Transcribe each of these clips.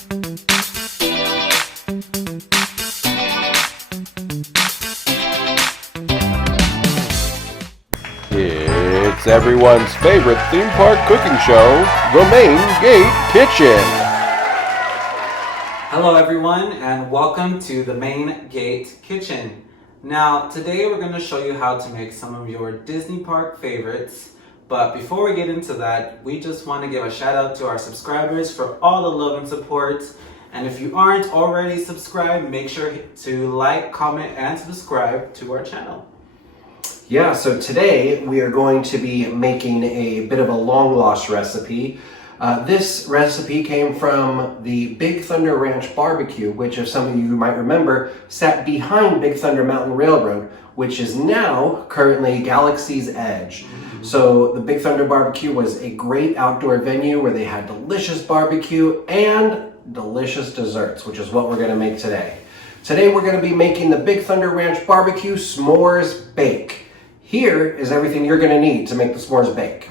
It's everyone's favorite theme park cooking show, the Main Gate Kitchen. Hello everyone and welcome to the Main Gate Kitchen. Now today we're going to show you how to make some of your Disney park favorites. But before we get into that, we just want to give a shout out to our subscribers for all the love and support. And if you aren't already subscribed, make sure to like, comment, and subscribe to our channel. Yeah, so today we are going to be making a bit of a long lost recipe. This recipe came from the Big Thunder Ranch BBQ, which, if some of you might remember, sat behind Big Thunder Mountain Railroad, which is now currently Galaxy's Edge. So the Big Thunder BBQ was a great outdoor venue where they had delicious barbecue and delicious desserts, which is what we're going to make today. Today we're going to be making the Big Thunder Ranch BBQ S'mores Bake. Here is everything you're going to need to make the s'mores bake.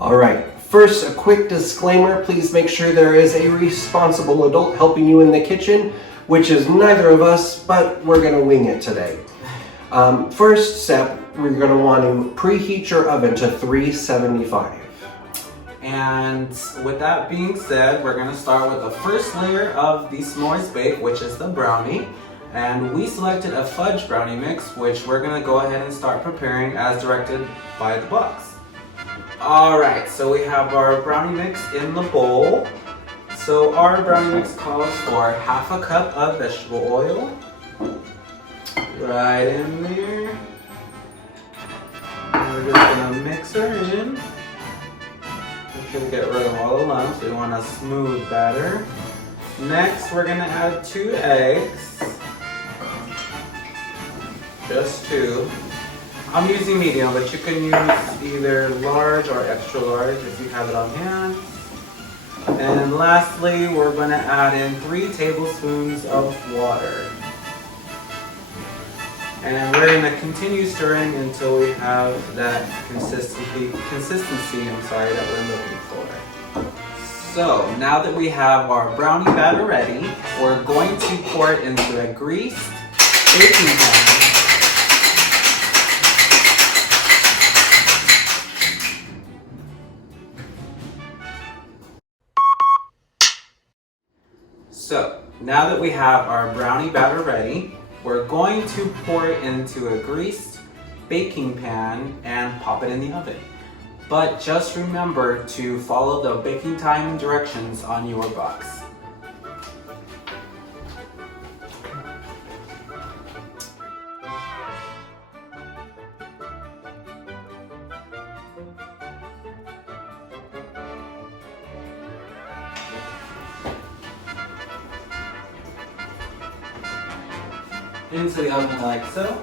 Alright, first a quick disclaimer, please make sure there is a responsible adult helping you in the kitchen, which is neither of us, but we're going to wing it today. First step, we're going to want to preheat your oven to 375. And with that being said, we're going to start with the first layer of the s'mores bake, which is the brownie. And we selected a fudge brownie mix, which we're going to go ahead and start preparing as directed by the box. Alright, so we have our brownie mix in the bowl. So our brownie mix calls for half a cup of vegetable oil. Right in there. And we're just going to mix her in. Make sure to get rid of all the lumps. We want a smooth batter. Next, we're going to add 2 eggs. Just 2. I'm using medium, but you can use either large or extra large if you have it on hand. And lastly, we're going to add in 3 tablespoons of water. And we're going to continue stirring until we have that consistency that we're looking for. So now that we have our brownie batter ready, we're going to pour it into a greased baking pan. So now that we have our brownie batter ready, we're going to pour it into a greased baking pan and pop it in the oven. But just remember to follow the baking time directions on your box. Into the oven like so.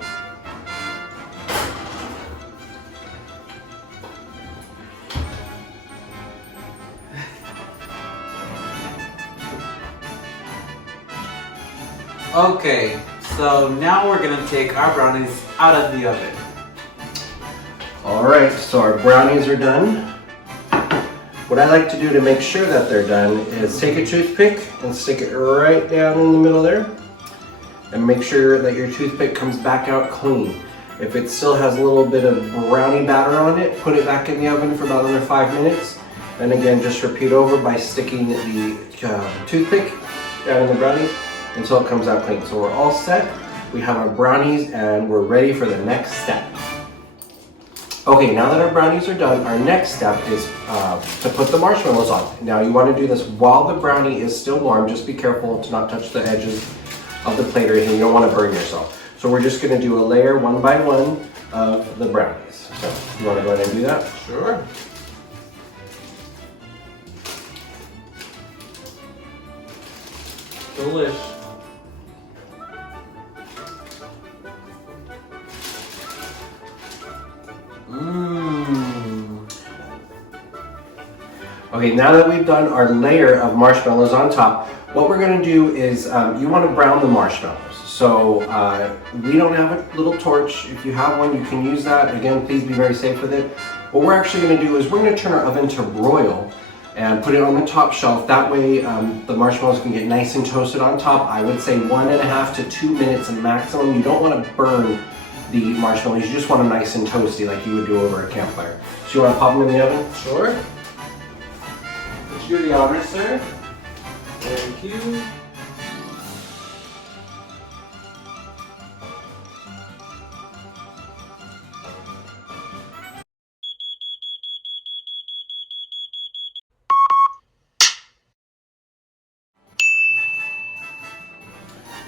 Okay, so now we're going to take our brownies out of the oven. Alright, so our brownies are done. What I like to do to make sure that they're done is take a toothpick and stick it right down in the middle there. And make sure that your toothpick comes back out clean. If it still has a little bit of brownie batter on it, put it back in the oven for about another 5 minutes. And again, just repeat over by sticking the toothpick down in the brownies until it comes out clean. So we're all set. We have our brownies and we're ready for the next step. Okay, now that our brownies are done, our next step is to put the marshmallows on. Now you want to do this while the brownie is still warm. Just be careful to not touch the edges of the plate or anything. You don't want to burn yourself. So we're just going to do a layer one by one of the brownies. So you want to go ahead and do that? Sure. Delish. Okay, now that we've done our layer of marshmallows on top, What we're going to do is you want to brown the marshmallows. So we don't have a little torch. If you have one, you can use that. Again, please be very safe with it. What we're actually going to do is we're going to turn our oven to broil and put it on the top shelf. That way the marshmallows can get nice and toasted on top. I would say 1.5 to 2 minutes maximum. You don't want to burn the marshmallows. You just want them nice and toasty like you would do over a campfire. So you want to pop them in the oven? Sure. Would you do the honors, sir? Thank you.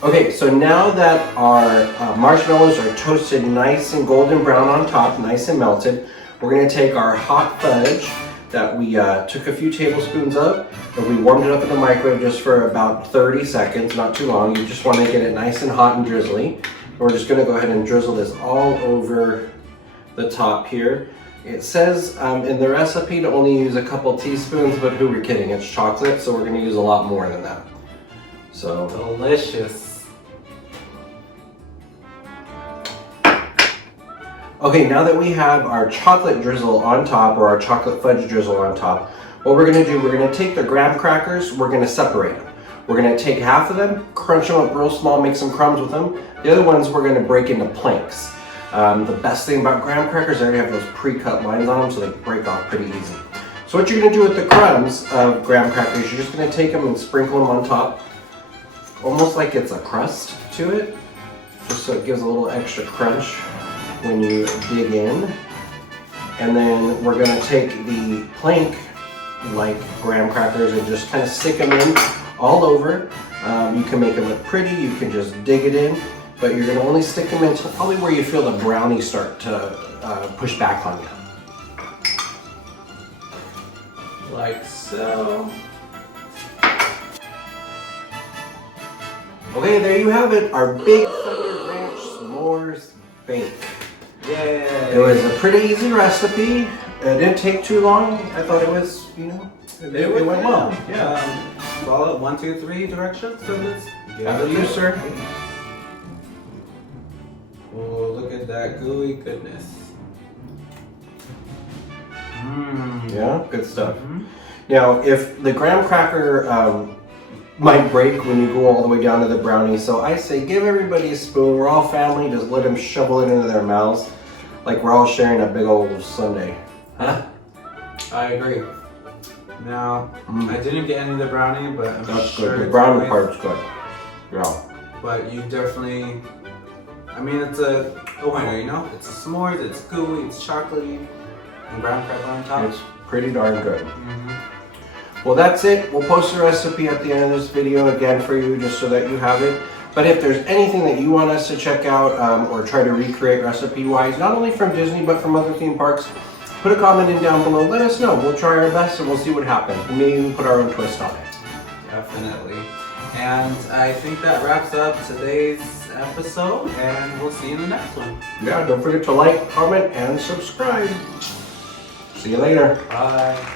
Okay, so now that our marshmallows are toasted nice and golden brown on top, nice and melted, we're going to take our hot fudge that we took a few tablespoons of, and we warmed it up in the microwave just for about 30 seconds, not too long. You just want to get it nice and hot and drizzly. And we're just going to go ahead and drizzle this all over the top here. It says in the recipe to only use a couple teaspoons, but who we're kidding, it's chocolate, so we're going to use a lot more than that. So delicious. Okay, now that we have our chocolate drizzle on top, or our chocolate fudge drizzle on top, what we're going to do, we're going to take the graham crackers, we're going to separate them. We're going to take half of them, crunch them up real small, make some crumbs with them. The other ones we're going to break into planks. The best thing about graham crackers, they already have those pre-cut lines on them, so they break off pretty easy. So what you're going to do with the crumbs of graham crackers, you're just going to take them and sprinkle them on top, almost like it's a crust to it, just so it gives a little extra crunch when you dig in. And then we're going to take the plank like graham crackers and just kind of stick them in all over. You can make them look pretty, you can just dig it in, but you're going to only stick them in to probably where you feel the brownies start to push back on you. Like so. Okay, there you have it, our big Thunder Ranch s'mores bake. Yay! It was a pretty easy recipe. It didn't take too long. I thought it was, you know, it went well. Yeah. Follow 1, 2, 3 directions. So let's get How about you, sir? Oh, look at that gooey goodness. Mmm. Yeah, good stuff. Now, if the graham cracker might break when you go all the way down to the brownie, so I say give everybody a spoon. We're all family. Just let them shovel it into their mouths like we're all sharing a big old sundae. Huh? I agree. Now, I didn't get any of the brownie, but I'm That's sure good. The it's brownie nice. part's good. Yeah. But you definitely, I mean, it's a, oh my god, you know, it's a s'mores, it's gooey, it's chocolatey, and graham cracker on top. It's pretty darn good. Well, that's it. We'll post the recipe at the end of this video again for you, just so that you have it. But if there's anything that you want us to check out or try to recreate recipe-wise, not only from Disney but from other theme parks, put a comment in down below. Let us know. We'll try our best and we'll see what happens. We may even put our own twist on it. Definitely. And I think that wraps up today's episode, and we'll see you in the next one. Yeah, don't forget to like, comment, and subscribe. See you later. Bye.